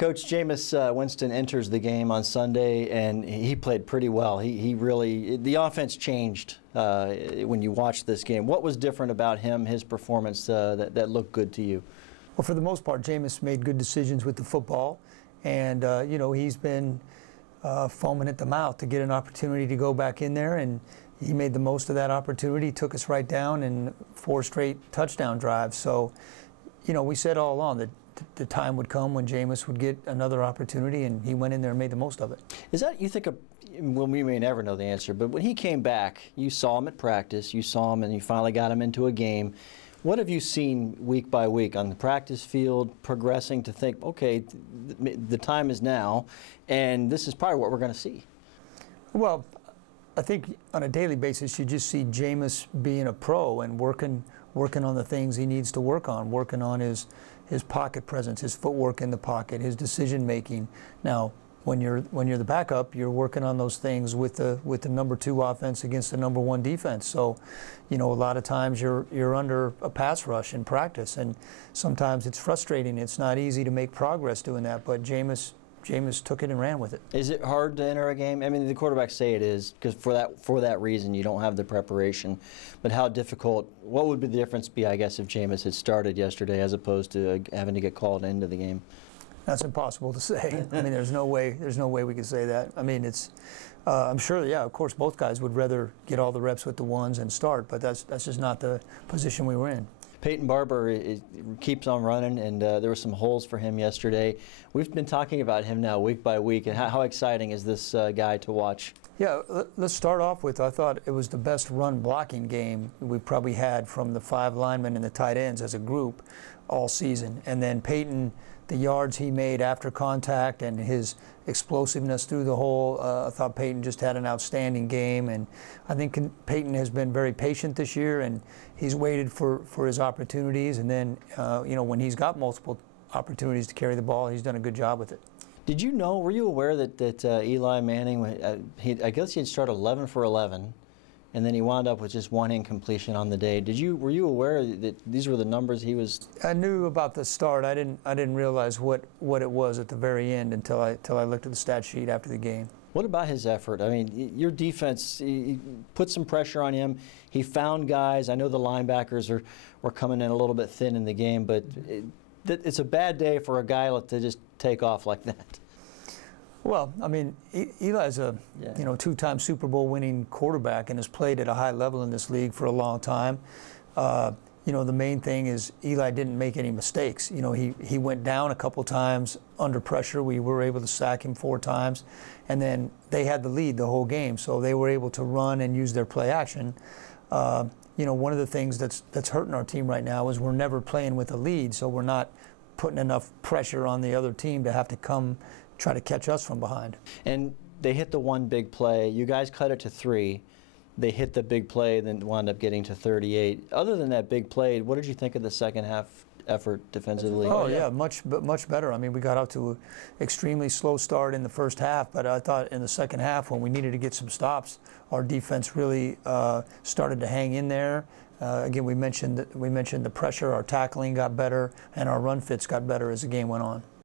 Coach, Jameis Winston enters the game on Sunday, and he played pretty well. He really, the offense changed when you watched this game. What was different about him, his performance, that looked good to you? Well, for the most part, Jameis made good decisions with the football, and you know, he's been foaming at the mouth to get an opportunity to go back in there, and he made the most of that opportunity, took us right down in 4 straight touchdown drives. So, you know, we said all along that the time would come when Jameis would get another opportunity, and he went in there and made the most of it. Is that, you think, well, we may never know the answer, but when he came back, you saw him at practice, you saw him, and you finally got him into a game. What have you seen week by week on the practice field, progressing to think, okay, the time is now, and this is probably what we're going to see? Well, I think on a daily basis, you just see Jameis being a pro and working on the things he needs to work on, working on his pocket presence, his footwork in the pocket, his decision making. Now, when you're the backup, you're working on those things with the number 2 offense against the number 1 defense. So, you know, a lot of times you're under a pass rush in practice, and sometimes it's frustrating. It's not easy to make progress doing that, but Jameis took it and ran with it. Is it hard to enter a game? I mean, the quarterbacks say it is, because for that reason you don't have the preparation. But how difficult? What would the difference be, I guess, if Jameis had started yesterday as opposed to having to get called into the game? That's impossible to say. I mean, there's no way we could say that. I mean, it's. I'm sure, yeah, of course, both guys would rather get all the reps with the ones and start, but that's just not the position we were in. Peyton Barber keeps on running, and there were some holes for him yesterday. We've been talking about him now week by week, and how exciting is this guy to watch? Yeah, let's start off with, I thought it was the best run blocking game we probably had from the 5 linemen and the tight ends as a group all season. And then Peyton, the yards he made after contact and his explosiveness through the hole, I thought Peyton just had an outstanding game. And I think Peyton has been very patient this year, and he's waited for his opportunities. And then, you know, when he's got multiple opportunities to carry the ball, he's done a good job with it. Did you know, were you aware that Eli Manning, I guess he had started 11 for 11, and then he wound up with just 1 incompletion on the day. Were you aware that these were the numbers he was? I knew about the start. I didn't realize what it was at the very end until I looked at the stat sheet after the game. What about his effort? I mean, your defense, he put some pressure on him. He found guys. I know the linebackers were coming in a little bit thin in the game, but it's a bad day for a guy to just take off like that. Well, I mean, Eli's a you know, 2-time Super Bowl winning quarterback and has played at a high level in this league for a long time. You know, the main thing is Eli didn't make any mistakes. You know, he went down a couple times under pressure. We were able to sack him 4 times, and then they had the lead the whole game, so they were able to run and use their play action. You know, one of the things that's hurting our team right now is we're never playing with a lead, so we're not putting enough pressure on the other team to have to come try to catch us from behind. And they hit the 1 big play. You guys cut it to 3. They hit the big play, then wound up getting to 38. Other than that big play, what did you think of the second half effort defensively? Oh yeah, much better. I mean, we got out to an extremely slow start in the first half, but I thought in the second half, when we needed to get some stops, our defense really started to hang in there. Again, we mentioned the pressure. Our tackling got better, and our run fits got better as the game went on.